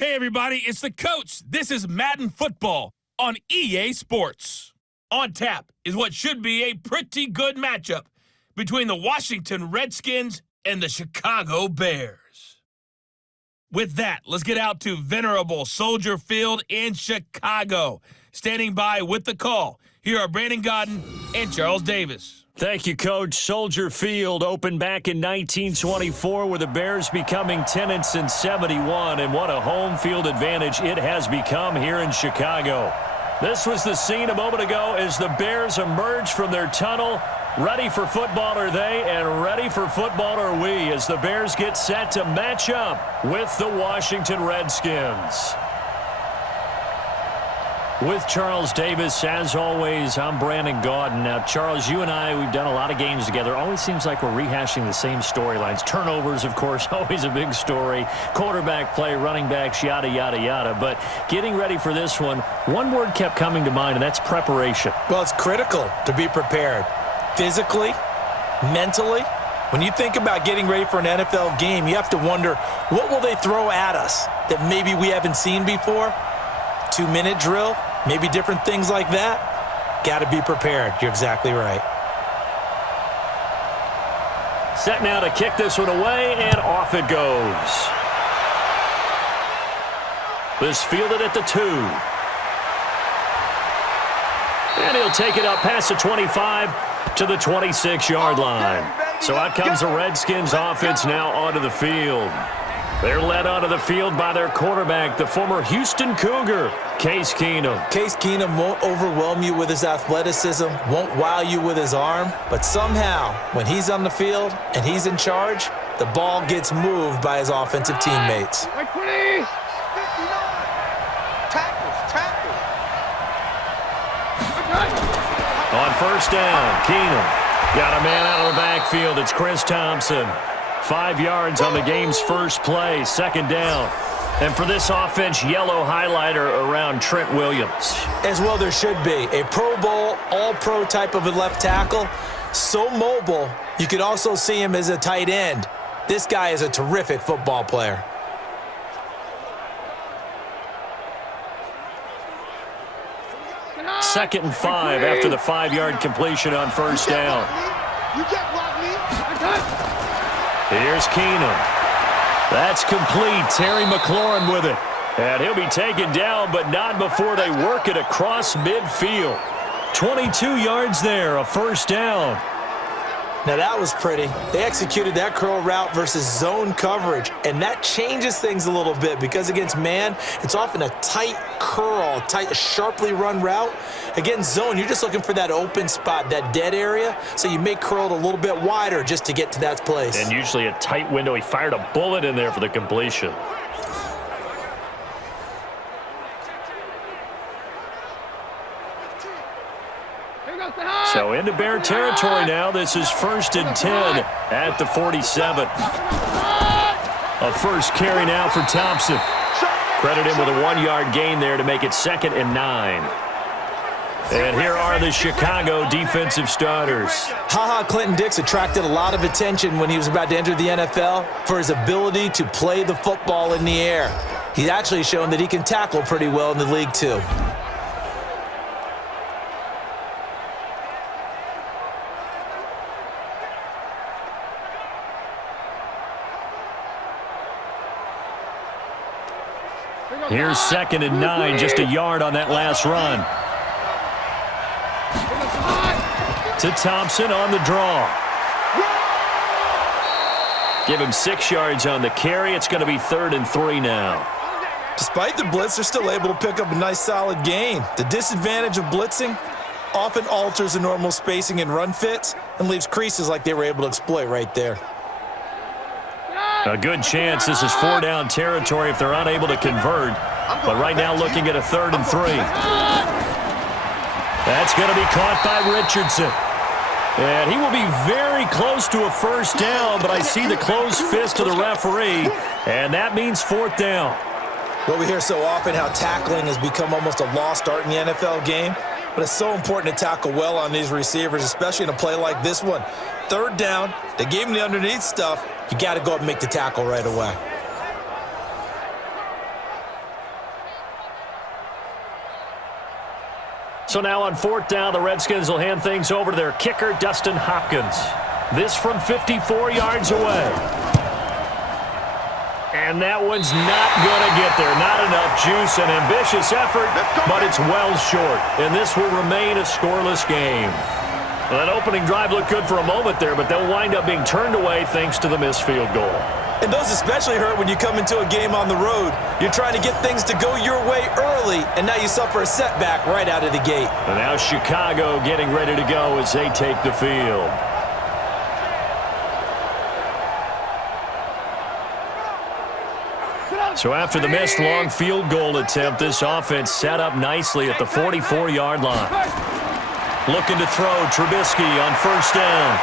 Hey everybody, it's the coach. This is Madden Football on EA Sports. On tap is what should be a pretty good matchup between the Washington Redskins and the Chicago Bears. With that, let's get out to venerable Soldier Field in Chicago. Standing by with the call, here are Brandon Godden and Charles Davis. Thank you, Coach. Soldier Field opened back in 1924 with the Bears becoming tenants in 71, and what a home field advantage it has become here in Chicago. This was the scene a moment ago as the Bears emerged from their tunnel. Ready for football are they, and ready for football are we as the Bears get set to match up with the Washington Redskins. With Charles Davis, as always, I'm Brandon Godden. Now, Charles, you and I, we've done a lot of games together. Always seems like we're rehashing the same storylines. Turnovers, of course, always a big story. Quarterback play, running backs, yada, yada, yada. But getting ready for this one word kept coming to mind, and that's preparation. Well, it's critical to be prepared. Physically, mentally. When you think about getting ready for an NFL game, you have to wonder, what will they throw at us that maybe we haven't seen before? 2-minute drill? Maybe different things like that. Got to be prepared. You're exactly right. Set now to kick this one away, and off it goes. This fielded at the 2. And he'll take it up past the 25 to the 26-yard line. So out comes the Redskins offense now onto the field. They're led onto the field by their quarterback, the former Houston Cougar, Case Keenum. Case Keenum won't overwhelm you with his athleticism, won't wow you with his arm, but somehow, when he's on the field and he's in charge, the ball gets moved by his offensive teammates. On first down, Keenum got a man out of the backfield. It's Chris Thompson. 5 yards on the game's first play, second down. And for this offense, yellow highlighter around Trent Williams. As well there should be. A Pro Bowl, all-pro type of a left tackle. So mobile, you could also see him as a tight end. This guy is a terrific football player. Second and 5 after the 5-yard completion on first down. Here's Keenum. That's complete. Terry McLaurin with it. And he'll be taken down, but not before they work it across midfield. 22 yards there, a first down. Now that was pretty. They executed that curl route versus zone coverage, and that changes things a little bit because against man, it's often a tight curl, tight, sharply run route. Against zone, you're just looking for that open spot, that dead area, so you may curl it a little bit wider just to get to that place. And usually a tight window. He fired a bullet in there for the completion. So into Bear territory now. This is 1st and 10 at the 47. A first carry now for Thompson. Credit him with a 1-yard gain there to make it 2nd and 9. And here are the Chicago defensive starters. Ha-Ha Clinton-Dix attracted a lot of attention when he was about to enter the NFL for his ability to play the football in the air. He's actually shown that he can tackle pretty well in the league too. Here's 2nd and 9, just a yard on that last run. To Thompson on the draw. Give him 6 yards on the carry. It's going to be 3rd and 3 now. Despite the blitz, they're still able to pick up a nice solid gain. The disadvantage of blitzing often alters the normal spacing and run fits and leaves creases like they were able to exploit right there. A good chance this is 4-down territory if they're unable to convert. But right now looking at a 3rd and 3. That's going to be caught by Richardson. And he will be very close to a first down, but I see the closed fist of the referee, and that means 4th down. Well, we hear so often how tackling has become almost a lost art in the NFL game, but it's so important to tackle well on these receivers, especially in a play like this one. 3rd down, they gave him the underneath stuff. You got to go up and make the tackle right away. So now on 4th down, the Redskins will hand things over to their kicker, Dustin Hopkins. This from 54 yards away. And that one's not going to get there. Not enough juice, an ambitious effort, but it's well short. And this will remain a scoreless game. Well, that opening drive looked good for a moment there, but they'll wind up being turned away thanks to the missed field goal. And those especially hurt when you come into a game on the road. You're trying to get things to go your way early, and now you suffer a setback right out of the gate. And now Chicago getting ready to go as they take the field. So after the missed long field goal attempt, this offense set up nicely at the 44-yard line. Looking to throw, Trubisky on 1st down.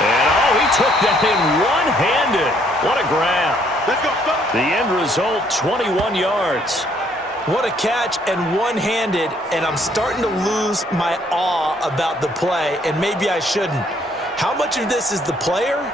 And, he took that in one-handed. What a grab. The end result, 21 yards. What a catch and one-handed, and I'm starting to lose my awe about the play, and maybe I shouldn't. How much of this is the player?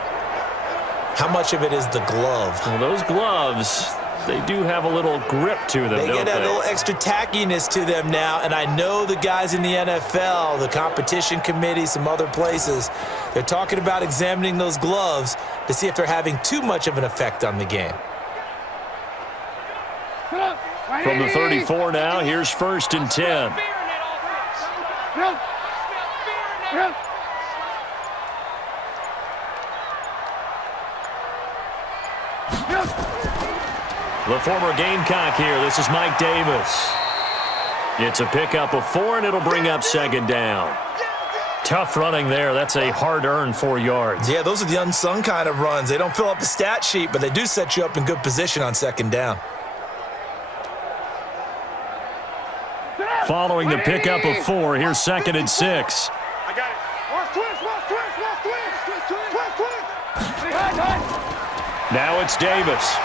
How much of it is the glove? Well, those gloves, they do have a little grip to them, They don't get a little extra tackiness to them now, and I know the guys in the NFL, the competition committee, some other places, they're talking about examining those gloves to see if they're having too much of an effect on the game. From the 34 now, here's 1st and 10. The former Gamecock here. This is Mike Davis. It's a pickup of 4, and it'll bring up 2nd down. Tough running there. That's a hard-earned 4 yards. Yeah, those are the unsung kind of runs. They don't fill up the stat sheet, but they do set you up in good position on 2nd down. Following the pickup of 4, here's 2nd and 6. I got it. Now it's Davis.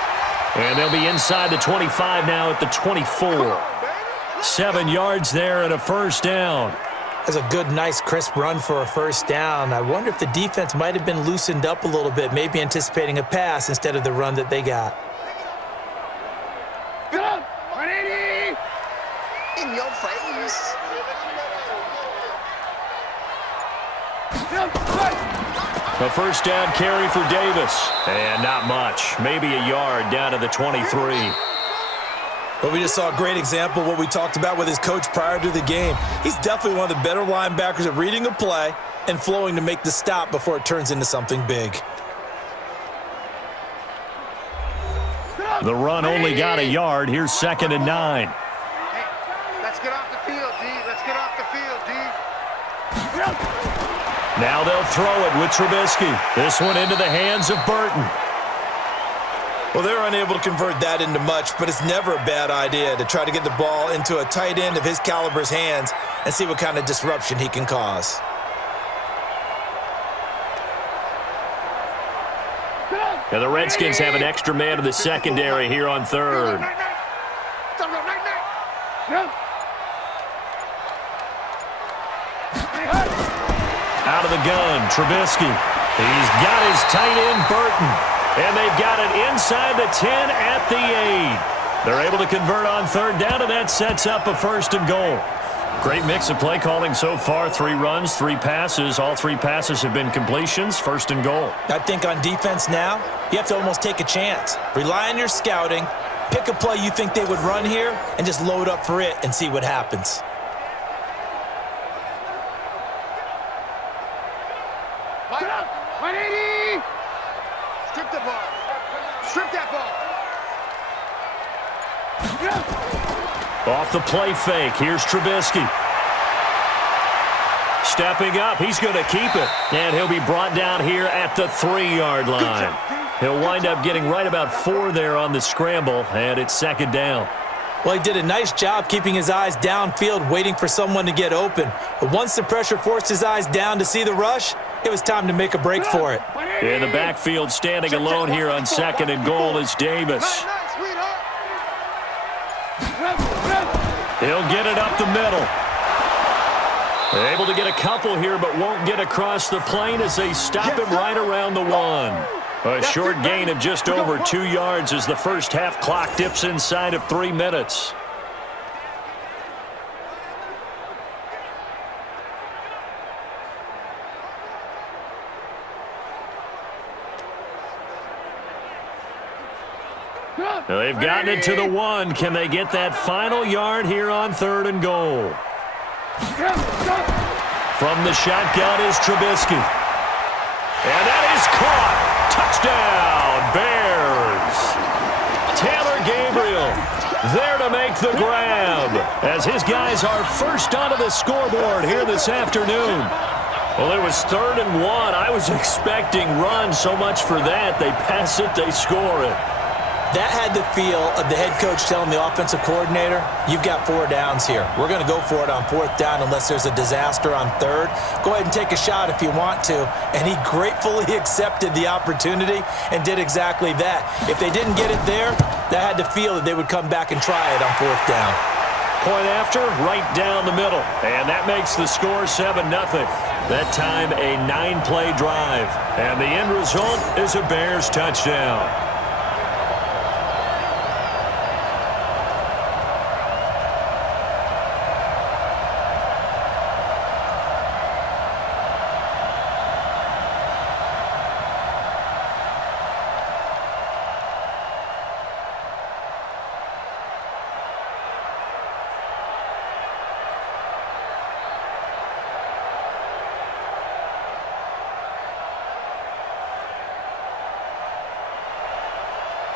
And they'll be inside the 25 now at the 24. 7 yards there and a 1st down. That's a good, nice, crisp run for a 1st down. I wonder if the defense might have been loosened up a little bit, maybe anticipating a pass instead of the run that they got. In your face. A 1st down carry for Davis. And not much. Maybe a yard down to the 23. Well, we just saw a great example of what we talked about with his coach prior to the game. He's definitely one of the better linebackers at reading a play and flowing to make the stop before it turns into something big. The run only got a yard. Here's 2nd and 9. Hey, let's get off the field, D. Let's get off the field, D. Now they'll throw it with Trubisky. This one into the hands of Burton. Well, they're unable to convert that into much, but it's never a bad idea to try to get the ball into a tight end of his caliber's hands and see what kind of disruption he can cause. Now the Redskins have an extra man in the secondary here on 3rd. Out of the gun, Trubisky. He's got his tight end, Burton. And they've got it inside the 10 at the 8. They're able to convert on 3rd down, and that sets up a 1st and goal. Great mix of play calling so far. 3 runs, 3 passes. All 3 passes have been completions. 1st and goal. I think on defense now, you have to almost take a chance. Rely on your scouting. Pick a play you think they would run here and just load up for it and see what happens. Strip the ball. Strip that ball. Off the play fake. Here's Trubisky. Stepping up. He's going to keep it. And he'll be brought down here at the 3-yard line. He'll wind up getting right about 4 there on the scramble, and it's 2nd down. Well, he did a nice job keeping his eyes downfield, waiting for someone to get open. But once the pressure forced his eyes down to see the rush, it was time to make a break for it. In the backfield, standing alone here on 2nd and goal is Davis. He'll get it up the middle. Able to get a couple here, but won't get across the plane as they stop him right around the 1. A short gain of just over 2 yards as the first half clock dips inside of 3 minutes. They've gotten it to the 1. Can they get that final yard here on 3rd and goal? From the shotgun is Trubisky. And that is caught. Touchdown, Bears. Taylor Gabriel there to make the grab as his guys are first onto the scoreboard here this afternoon. Well, it was 3rd and 1. I was expecting run, so much for that. They pass it, they score it. That had the feel of the head coach telling the offensive coordinator, you've got 4 downs here. We're going to go for it on 4th down unless there's a disaster on 3rd. Go ahead and take a shot if you want to. And he gratefully accepted the opportunity and did exactly that. If they didn't get it there, that had the feel that they would come back and try it on 4th down. Point after, right down the middle. And that makes the score 7-0. That time a 9-play drive. And the end result is a Bears touchdown.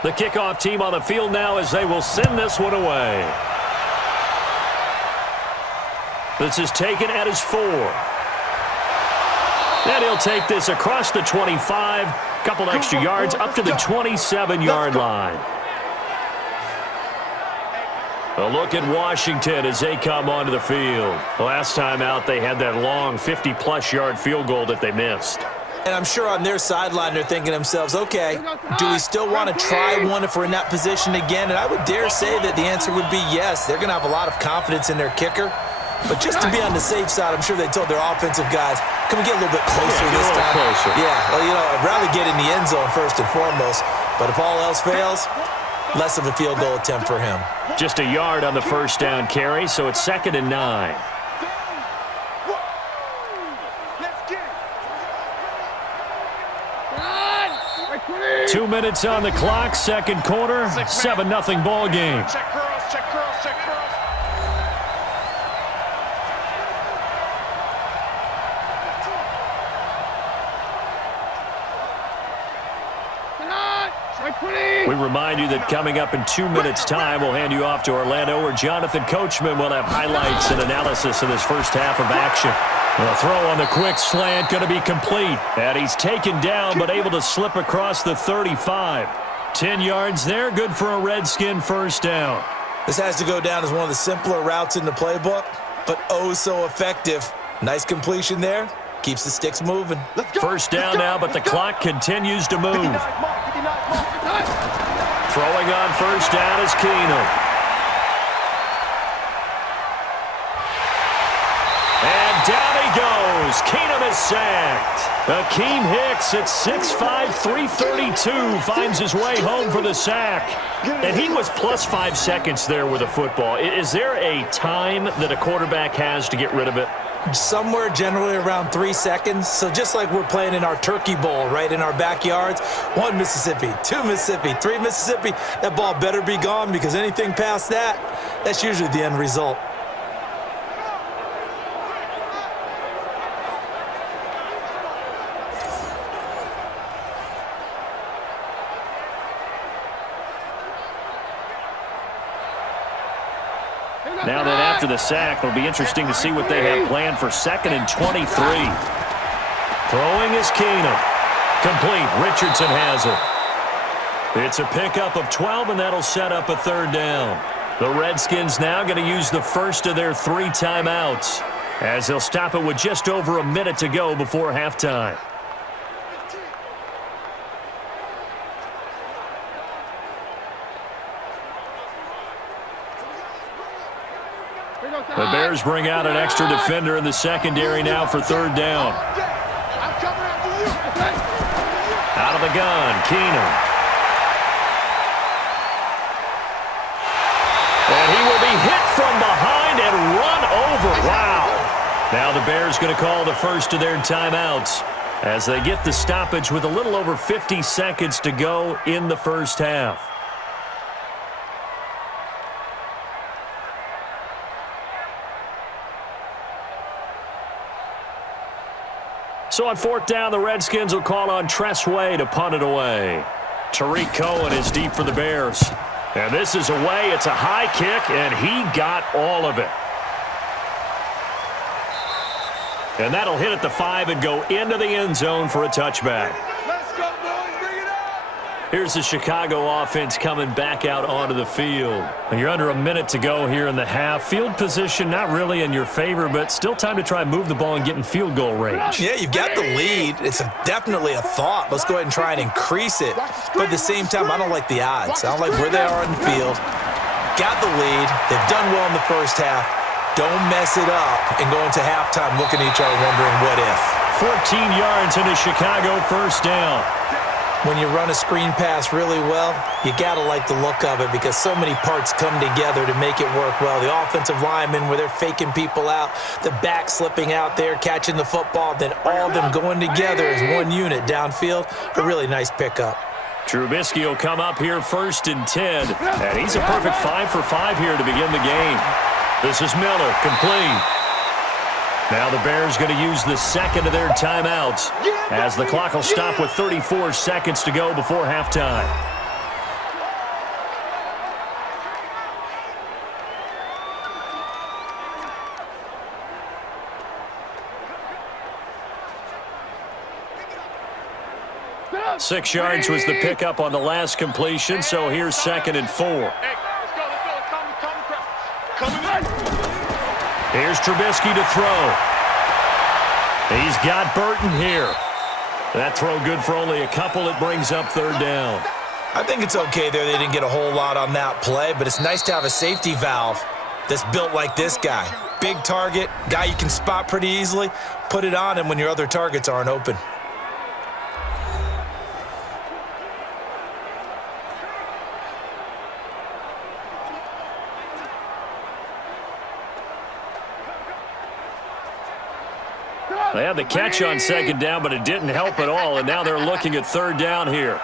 The kickoff team on the field now as they will send this one away. This is taken at his 4. And he'll take this across the 25, couple extra yards up to the 27-yard line. A look at Washington as they come onto the field. Last time out, they had that long 50-plus yard field goal that they missed. And I'm sure on their sideline they're thinking to themselves, okay, do we still want to try one if we're in that position again? And I would dare say that the answer would be yes. They're going to have a lot of confidence in their kicker. But just to be on the safe side, I'm sure they told their offensive guys, can we get a little bit closer this time? Closer. Yeah, well, I'd rather get in the end zone first and foremost. But if all else fails, less of a field goal attempt for him. Just a yard on the first down carry, so it's 2nd and 9. 2 minutes on the clock, 2nd quarter, 7-0 ball game. Check curls, check curls, check curls. We remind you that coming up in 2 minutes' time, we'll hand you off to Orlando, where Jonathan Coachman will have highlights and analysis of this first half of action. The throw on the quick slant going to be complete. And he's taken down, but able to slip across the 35. 10 yards there, good for a Redskin first down. This has to go down as one of the simpler routes in the playbook, but oh so effective. Nice completion there. Keeps the sticks moving. First down now, but the clock continues to move. Throwing on first down is Keenum. And down he goes. Keenum is sacked. Akeem Hicks at 6'5", 332 finds his way home for the sack. And he was plus 5 seconds there with a football. Is there a time that a quarterback has to get rid of it? Somewhere generally around 3 seconds. So just like we're playing in our turkey bowl, right, in our backyards, 1 Mississippi, 2 Mississippi, 3 Mississippi, that ball better be gone, because anything past that, that's usually the end result. Now then, after the sack, it'll be interesting to see what they have planned for 2nd and 23. Throwing is Keenum. Complete. Richardson has it. It's a pickup of 12, and that'll set up a 3rd down. The Redskins now going to use the first of their 3 timeouts, as they'll stop it with just over a minute to go before halftime. The Bears bring out an extra defender in the secondary now for 3rd down. Out of the gun, Keenum. And he will be hit from behind and run over. Wow. Now the Bears going to call the first of their timeouts as they get the stoppage with a little over 50 seconds to go in the first half. So on 4th down, the Redskins will call on Tress Way to punt it away. Tariq Cohen is deep for the Bears. And this is away. It's a high kick, and he got all of it. And that'll hit at the 5 and go into the end zone for a touchback. Let's go, boys. Bring it up. Here's the Chicago offense coming back out onto the field. And you're under a minute to go here in the half. Field position not really in your favor, but still time to try and move the ball and get in field goal range. Yeah, you've got the lead. It's definitely a thought. Let's go ahead and try and increase it. But at the same time, I don't like the odds. I don't like where they are on the field. Got the lead. They've done well in the first half. Don't mess it up and go into halftime looking at each other wondering what if. 14 yards into Chicago, first down. When you run a screen pass really well, you got to like the look of it because so many parts come together to make it work well. The offensive linemen where they're faking people out, the back slipping out there, catching the football, then all of them going together as one unit downfield. A really nice pickup. Trubisky will come up here 1st and 10, and he's a perfect 5 for 5 here to begin the game. This is Miller, complete. Now the Bears going to use the second of their timeouts as the clock will stop with 34 seconds to go before halftime. Six yards was the pickup on the last completion, so here's 2nd and 4. Hey, let's go. Come. Here's Trubisky to throw. He's got Burton here. That throw good for only a couple. It brings up 3rd down. I think it's okay there. They didn't get a whole lot on that play, but it's nice to have a safety valve that's built like this guy. Big target, guy you can spot pretty easily. Put it on him when your other targets aren't open. They had the catch on 2nd down, but it didn't help at all, and now they're looking at 3rd down here.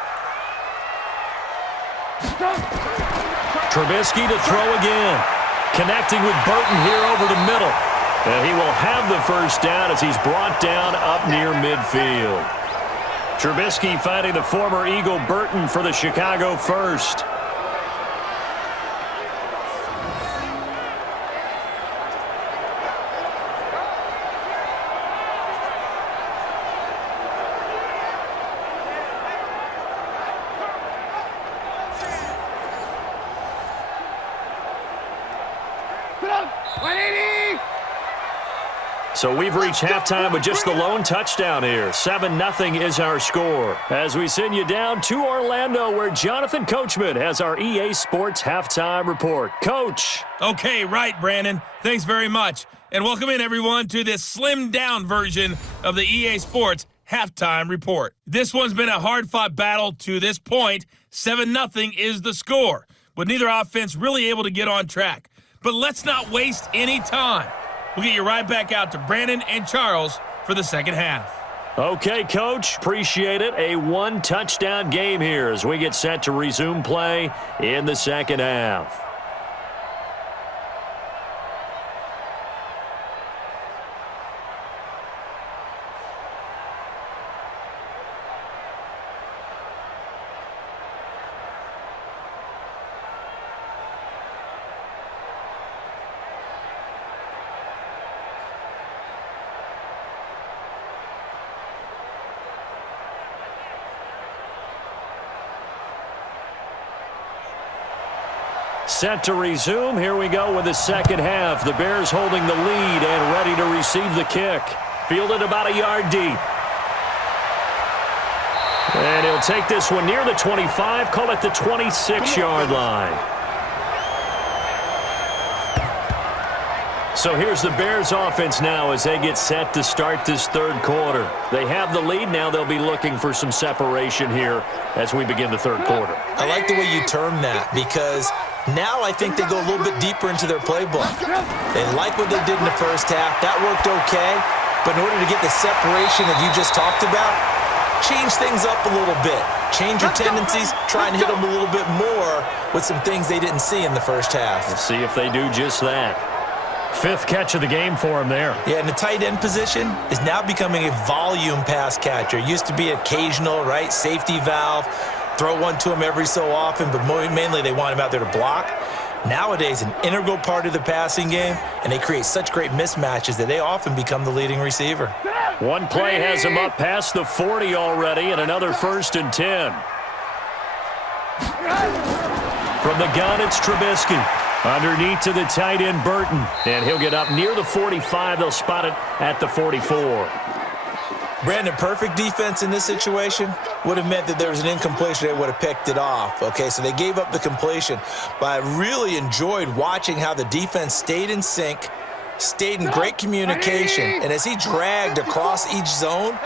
Trubisky to throw again. Connecting with Burton here over the middle. And he will have the first down as he's brought down up near midfield. Trubisky finding the former Eagle Burton for the Chicago first. So we've reached halftime with just the lone touchdown here. 7-0 is our score. As we send you down to Orlando, where Jonathan Coachman has our EA Sports halftime report. Coach. Okay, right, Brandon. Thanks very much. And welcome in, everyone, to this slimmed-down version of the EA Sports halftime report. This one's been a hard-fought battle to this point. 7-0 is the score, with neither offense really able to get on track. But let's not waste any time. We'll get you right back out to Brandon and Charles for the second half. Okay, Coach. Appreciate it. A one-touchdown game here as we get set to resume play in the second half. Set to resume. Here we go with the second half. The Bears holding the lead and ready to receive the kick. Fielded about a yard deep. And he'll take this one near the 25, call it the 26-yard line. So here's the Bears offense now as they get set to start this third quarter. They have the lead. Now they'll be looking for some separation here as we begin the third quarter. I like the way you term that because now I think they go a little bit deeper into their playbook. They like what they did in the first half. That worked okay. But in order to get the separation that you just talked about, change things up a little bit. Change your tendencies. Try and hit them a little bit more with some things they didn't see in the first half. We'll see if they do just that. Fifth catch of the game for him there. Yeah, and the tight end position is now becoming a volume pass catcher. It used to be occasional, right? Safety valve, throw one to him every so often, but mainly they want him out there to block. Nowadays, an integral part of the passing game, and they create such great mismatches that they often become the leading receiver. One play has him up past the 40 already, and another 1st and 10. From the gun, it's Trubisky. Underneath to the tight end, Burton. And he'll get up near the 45. They'll spot it at the 44. Brandon, perfect defense in this situation would have meant that there was an incompletion. They would have picked it off. Okay, so they gave up the completion. But I really enjoyed watching how the defense stayed in sync, stayed in great communication. And as he dragged across each zone,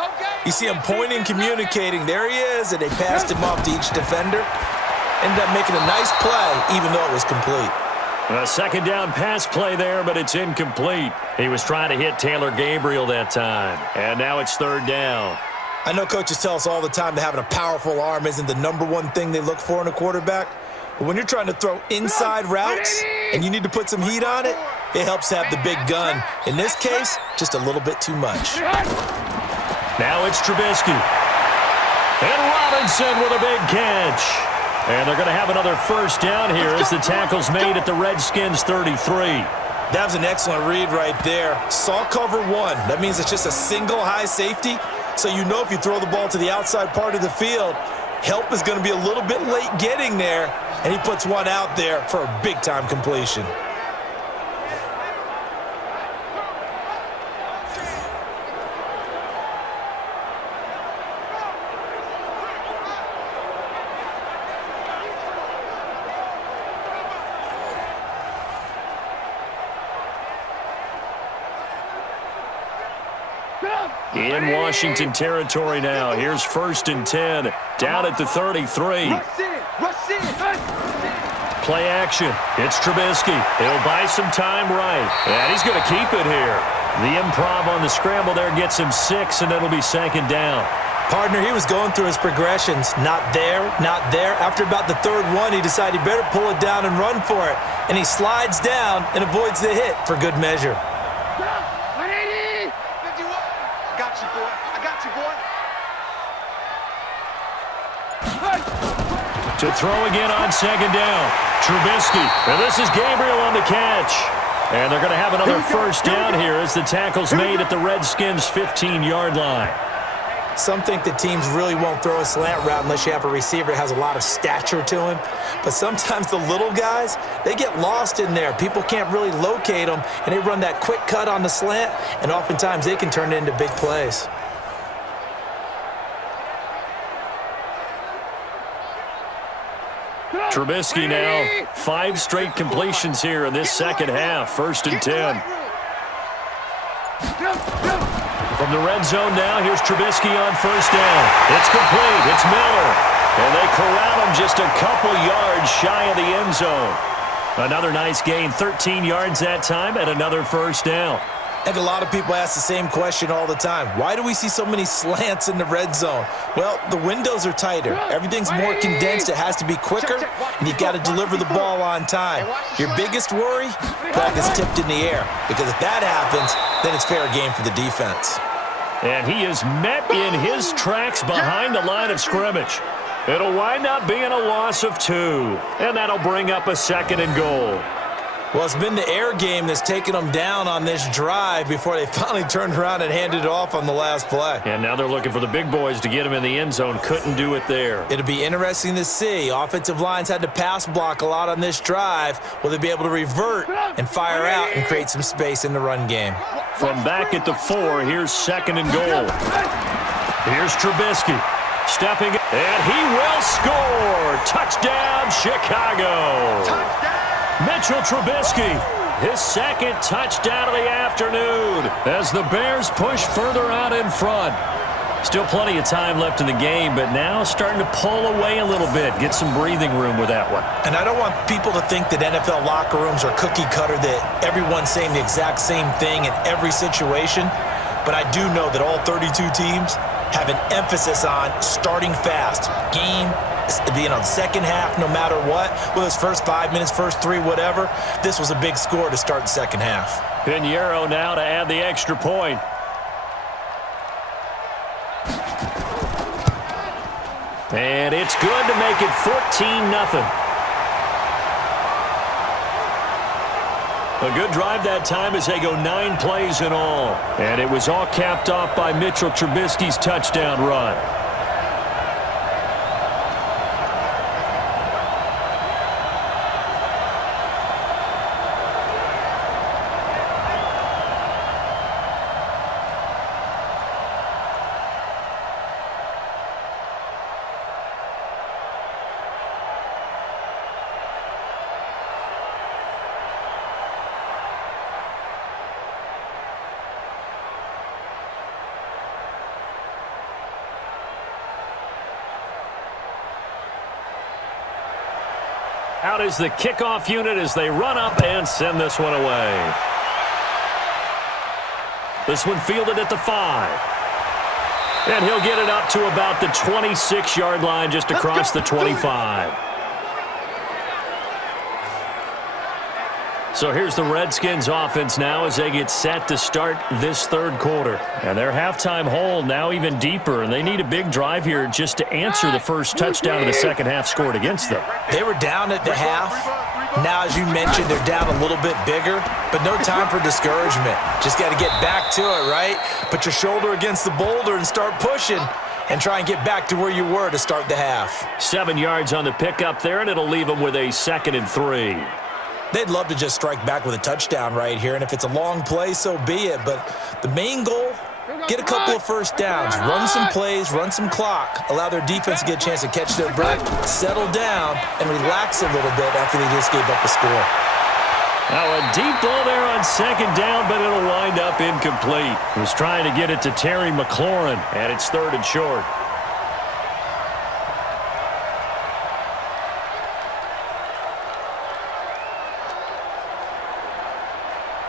you see him pointing, communicating. There he is, and they passed him off to each defender. Ended up making a nice play, even though it was complete. A second down pass play there, but it's incomplete. He was trying to hit Taylor Gabriel that time. And now it's 3rd down. I know coaches tell us all the time that having a powerful arm isn't the number one thing they look for in a quarterback. But when you're trying to throw inside routes and you need to put some heat on it, it helps to have the big gun. In this case, just a little bit too much. Now it's Trubisky. And Robinson with a big catch. And they're going to have another 1st down here as the tackle's made at the Redskins 33. That was an excellent read right there. Saw cover 1. That means it's just a single high safety. So you know if you throw the ball to the outside part of the field, help is going to be a little bit late getting there. And he puts one out there for a big-time completion. In Washington territory now. Here's 1st and 10. Down at the 33. Play action. It's Trubisky. He'll buy some time right. And he's going to keep it here. The improv on the scramble there gets him 6, and it'll be 2nd down. Partner, he was going through his progressions. Not there, not there. After about the 3rd one, he decided he better pull it down and run for it. And he slides down and avoids the hit for good measure. To throw again on 2nd down. Trubisky. And this is Gabriel on the catch. And they're going to have another 1st down here as the tackle's made at the Redskins' 15-yard line. Some think that teams really won't throw a slant route unless you have a receiver that has a lot of stature to him. But sometimes the little guys, they get lost in there. People can't really locate them, and they run that quick cut on the slant, and oftentimes they can turn it into big plays. Trubisky now, 5 straight completions here in this second half. 1st and 10. From the red zone now, here's Trubisky on 1st down. It's complete. It's Miller. And they corral him just a couple yards shy of the end zone. Another nice gain, 13 yards that time, and another 1st down. I think a lot of people ask the same question all the time. Why do we see so many slants in the red zone? Well, the windows are tighter. Everything's more condensed. It has to be quicker, and you've got to deliver the ball on time. Your biggest worry? Ball gets tipped in the air, because if that happens, then it's fair game for the defense. And he is met in his tracks behind the line of scrimmage. It'll wind up being a loss of 2, and that'll bring up a 2nd and goal. Well, it's been the air game that's taken them down on this drive before they finally turned around and handed it off on the last play. And now they're looking for the big boys to get him in the end zone. Couldn't do it there. It'll be interesting to see. Offensive lines had to pass block a lot on this drive. Will they be able to revert and fire out and create some space in the run game? From back at the 4, here's 2nd and goal. Here's Trubisky. Stepping, and he will score. Touchdown, Chicago. Touchdown! Mitchell Trubisky, his 2nd touchdown of the afternoon as the Bears push further out in front. Still plenty of time left in the game, but now starting to pull away a little bit, get some breathing room with that one. And I don't want people to think that NFL locker rooms are cookie cutter, that everyone's saying the exact same thing in every situation. But I do know that all 32 teams have an emphasis on starting fast. Game, the second half, no matter what, whether it's first 5 minutes, first 3, whatever. This was a big score to start the second half. Pinheiro now to add the extra point. And it's good to make it 14-0. A good drive that time as they go 9 plays in all. And it was all capped off by Mitchell Trubisky's touchdown run. Out is the kickoff unit as they run up and send this one away. This one fielded at the 5. And he'll get it up to about the 26-yard line just across the 25. So here's the Redskins offense now as they get set to start this third quarter. And their halftime hole now even deeper, and they need a big drive here just to answer the first touchdown of the second half scored against them. They were down at the half. Now, as you mentioned, they're down a little bit bigger, but no time for discouragement. Just got to get back to it, right? Put your shoulder against the boulder and start pushing and try and get back to where you were to start the half. 7 yards on the pickup there, and it'll leave them with a 2nd and 3. They'd love to just strike back with a touchdown right here, and if it's a long play, so be it. But the main goal, get a couple of first downs, run some plays, run some clock, allow their defense to get a chance to catch their breath, settle down, and relax a little bit after they just gave up a score. Now a deep ball there on 2nd down, but it'll wind up incomplete. He was trying to get it to Terry McLaurin, and it's 3rd and short.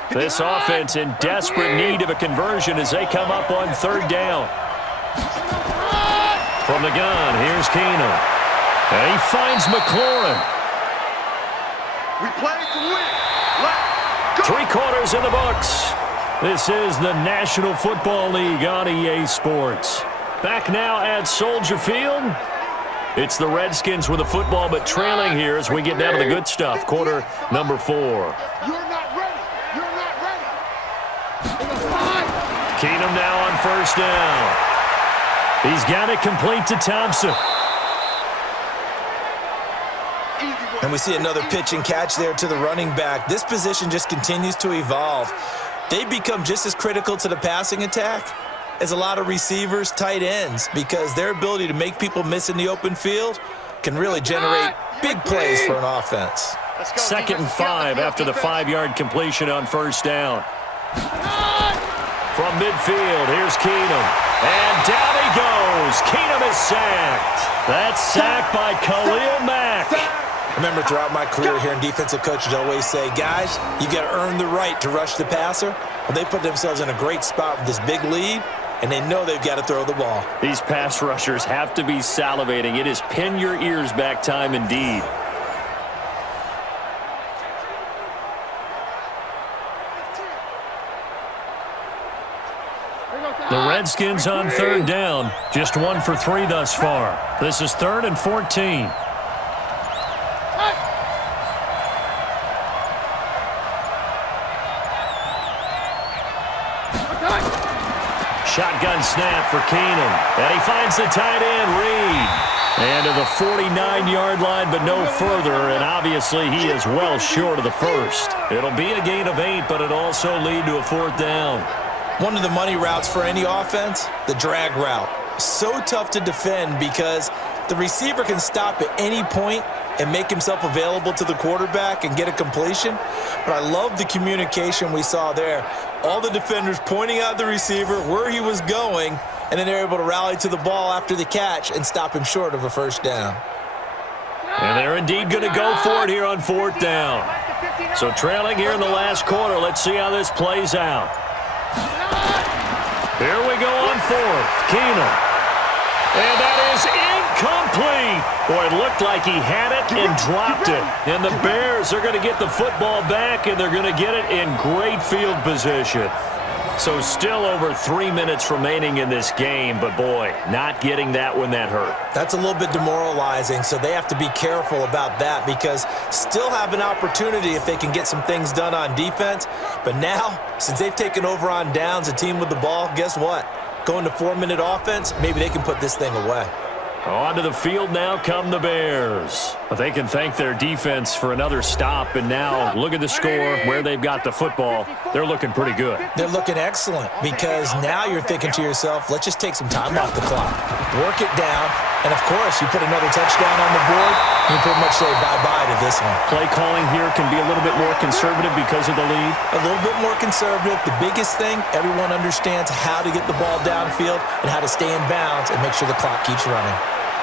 This offense in desperate need of a conversion as they come up on 3rd down. From the gun, here's Keenum. And he finds McLaurin. We play to win. Let's go. 3 quarters in the books. This is the National Football League on EA Sports. Back now at Soldier Field. It's the Redskins with the football, but trailing here as we get down to the good stuff. Quarter number 4. Keenum now on 1st down. He's got it complete to Thompson. And we see another pitch and catch there to the running back. This position just continues to evolve. They become just as critical to the passing attack as a lot of receivers, tight ends, because their ability to make people miss in the open field can really generate big plays for an offense. 2nd and 5 after the 5-yard completion on 1st down. From midfield, here's Keenum. And down he goes. Keenum is sacked. That's sacked by Khalil Mack. I remember throughout my career hearing defensive coaches always say, guys, you got to earn the right to rush the passer. Well, they put themselves in a great spot with this big lead, and they know they've got to throw the ball. These pass rushers have to be salivating. It is pin your ears back time indeed. The Redskins on 3rd down. Just 1 for 3 thus far. This is 3rd and 14. Shotgun snap for Keenum. And he finds the tight end, Reed. And to the 49-yard line, but no further. And obviously he is well short of the first. It'll be a gain of 8, but it'll also lead to a 4th down. One of the money routes for any offense, the drag route. So tough to defend because the receiver can stop at any point and make himself available to the quarterback and get a completion. But I love the communication we saw there. All the defenders pointing out the receiver, where he was going, and then they're able to rally to the ball after the catch and stop him short of a 1st down. And they're indeed going to go for it here on 4th down. So trailing here in the last quarter, let's see how this plays out. Here we go on 4th. Keenum. And that is incomplete. Boy, it looked like he had it and dropped it. And the Bears are going to get the football back, and they're going to get it in great field position. So still over 3 minutes remaining in this game, but boy, not getting that when that hurt. That's a little bit demoralizing, so they have to be careful about that because still have an opportunity if they can get some things done on defense. But now, since they've taken over on downs, a team with the ball, guess what? Going to 4-minute offense, maybe they can put this thing away. Onto the field now come the Bears. But they can thank their defense for another stop, and now look at the score, where they've got the football. They're looking pretty good. They're looking excellent because now you're thinking to yourself, let's just take some time off the clock, work it down, and of course, you put another touchdown on the board, you pretty much say bye-bye to this one. Play calling here can be a little bit more conservative because of the lead. A little bit more conservative. The biggest thing, everyone understands how to get the ball downfield and how to stay in bounds and make sure the clock keeps running.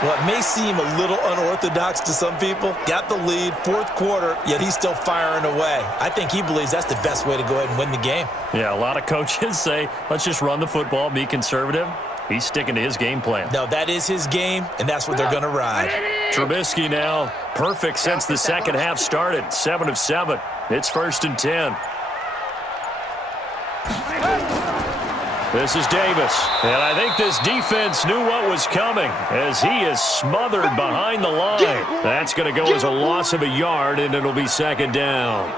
What may seem a little unorthodox to some people, got the lead, fourth quarter, yet he's still firing away. I think he believes that's the best way to go ahead and win the game. Yeah, a lot of coaches say, let's just run the football, be conservative. He's sticking to his game plan. No, that is his game, and that's what they're going to ride. Trubisky now, perfect since the second half started, 7 of 7. It's 1st and 10. This is Davis, and I think this defense knew what was coming as he is smothered behind the line. That's going to go as a loss of a yard, and it'll be 2nd down.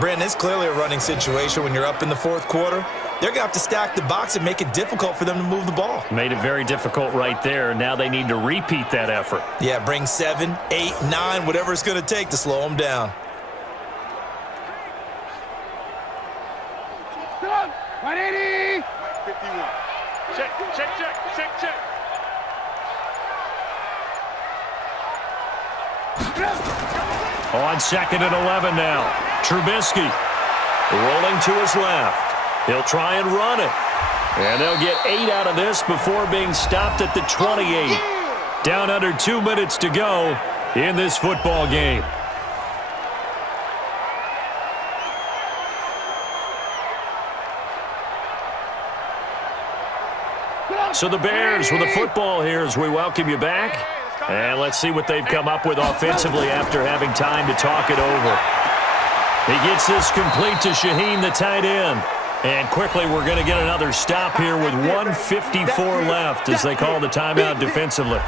Brandon, it's clearly a running situation when you're up in the fourth quarter. They're going to have to stack the box and make it difficult for them to move the ball. Made it very difficult right there. Now they need to repeat that effort. Yeah, bring 7, 8, 9, whatever it's going to take to slow them down. 180. 51. Check. On 2nd and 11 now. Trubisky rolling to his left. He'll try and run it. And they'll get 8 out of this before being stopped at the 28. Down under 2 minutes to go in this football game. So the Bears with the football here as we welcome you back. And let's see what they've come up with offensively after having time to talk it over. He gets this complete to Shaheen, the tight end. And quickly we're going to get another stop here with 1:54 left as they call the timeout defensively.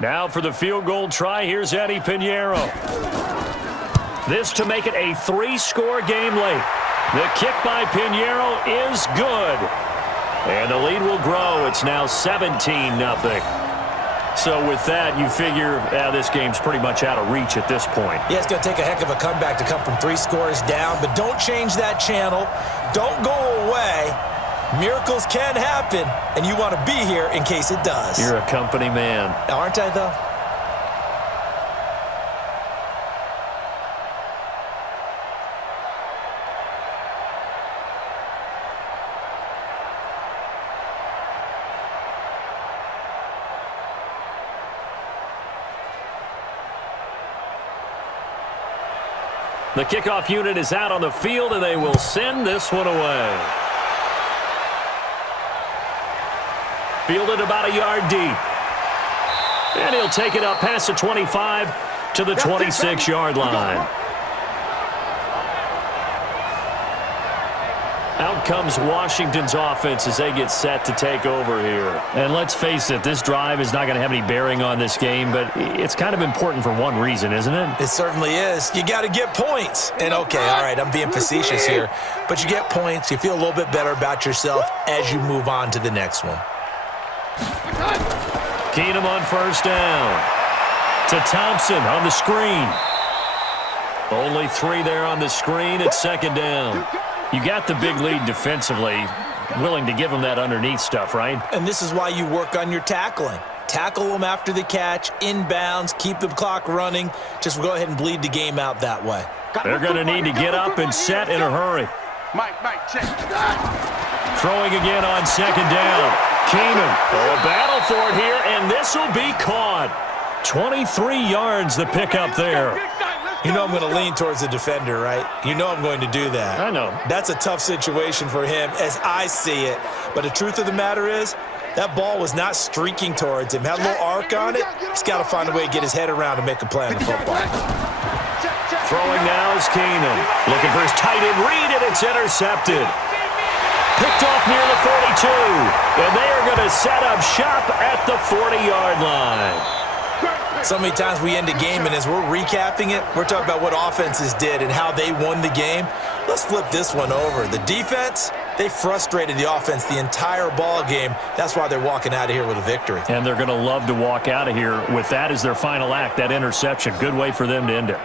Now for the field goal try, here's Eddie Pinheiro. This to make it a 3-score game late. The kick by Pinheiro is good. And the lead will grow. It's now 17-0. So with that, you figure this game's pretty much out of reach at this point. Yeah, it's going to take a heck of a comeback to come from 3 scores down, but don't change that channel. Don't go away. Miracles can happen, and you want to be here in case it does. You're a company man. Aren't I, though? The kickoff unit is out on the field, and they will send this one away. Fielded about a yard deep. And he'll take it up past the 25 to the 26-yard line. Out comes Washington's offense as they get set to take over here. And let's face it, this drive is not going to have any bearing on this game, but it's kind of important for one reason, isn't it? It certainly is. You got to get points. And, okay, all right, I'm being facetious here. But you get points. You feel a little bit better about yourself as you move on to the next one. Keenum on 1st down. To Thompson on the screen. Only 3 there on the screen at 2nd down. You got the big lead defensively. Willing to give them that underneath stuff, right? And this is why you work on your tackling. Tackle them after the catch, inbounds, keep the clock running. Just go ahead and bleed the game out that way. They're going to need to get up and set in a hurry. Mike, check. Throwing again on 2nd down. Keenum, a battle for it here, and this will be caught. 23 yards the pickup there. You know I'm going to lean towards the defender, right? You know I'm going to do that. I know. That's a tough situation for him as I see it. But the truth of the matter is, that ball was not streaking towards him. Had a little arc on it. He's got to find a way to get his head around and make a play on the football. Throwing now is Keenum. Looking for his tight end read, and it's intercepted. Picked off near the 42. And they are going to set up shop at the 40-yard line. So many times we end a game, and as we're recapping it, we're talking about what offenses did and how they won the game. Let's flip this one over. The defense, they frustrated the offense the entire ball game. That's why they're walking out of here with a victory. And they're going to love to walk out of here with that as their final act, that interception. Good way for them to end it.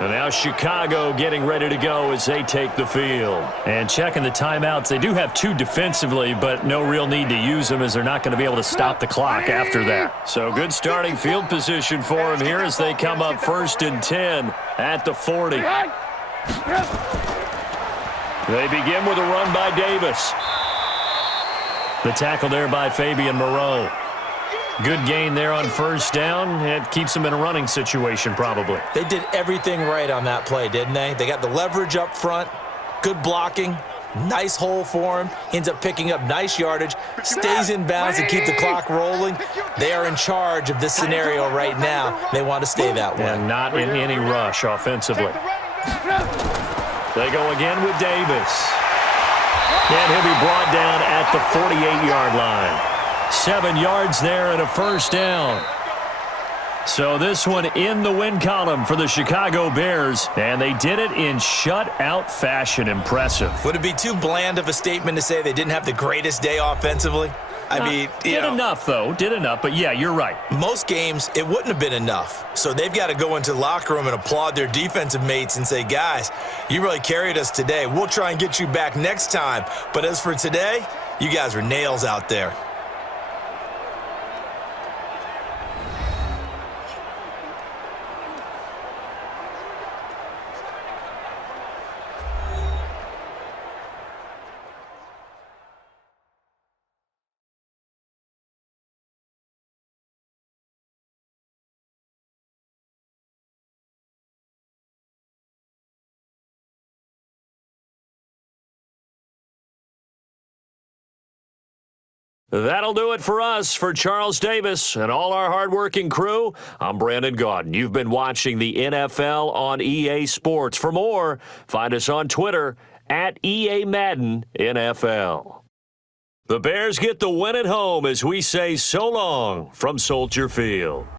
And now Chicago getting ready to go as they take the field. And checking the timeouts. They do have 2 defensively, but no real need to use them as they're not going to be able to stop the clock after that. So good starting field position for them here as they come up 1st and 10 at the 40. They begin with a run by Davis. The tackle there by Fabian Moreau. Good gain there on 1st down. It keeps them in a running situation probably. They did everything right on that play, didn't they? They got the leverage up front, good blocking, nice hole for him. Ends up picking up nice yardage, stays in bounds to keep the clock rolling. They are in charge of this scenario right now. They want to stay that way. And not in any rush offensively. They go again with Davis. And he'll be brought down at the 48-yard line. 7 yards there and a 1st down. So this one in the win column for the Chicago Bears, and they did it in shutout fashion. Impressive. Would it be too bland of a statement to say they didn't have the greatest day offensively? I mean, did enough, though. Did enough, but yeah, you're right. Most games, it wouldn't have been enough. So they've got to go into the locker room and applaud their defensive mates and say, guys, you really carried us today. We'll try and get you back next time. But as for today, you guys are nails out there. That'll do it for us. For Charles Davis and all our hardworking crew, I'm Brandon Gaudin. You've been watching the NFL on EA Sports. For more, find us on Twitter at EA Madden NFL. The Bears get the win at home as we say so long from Soldier Field.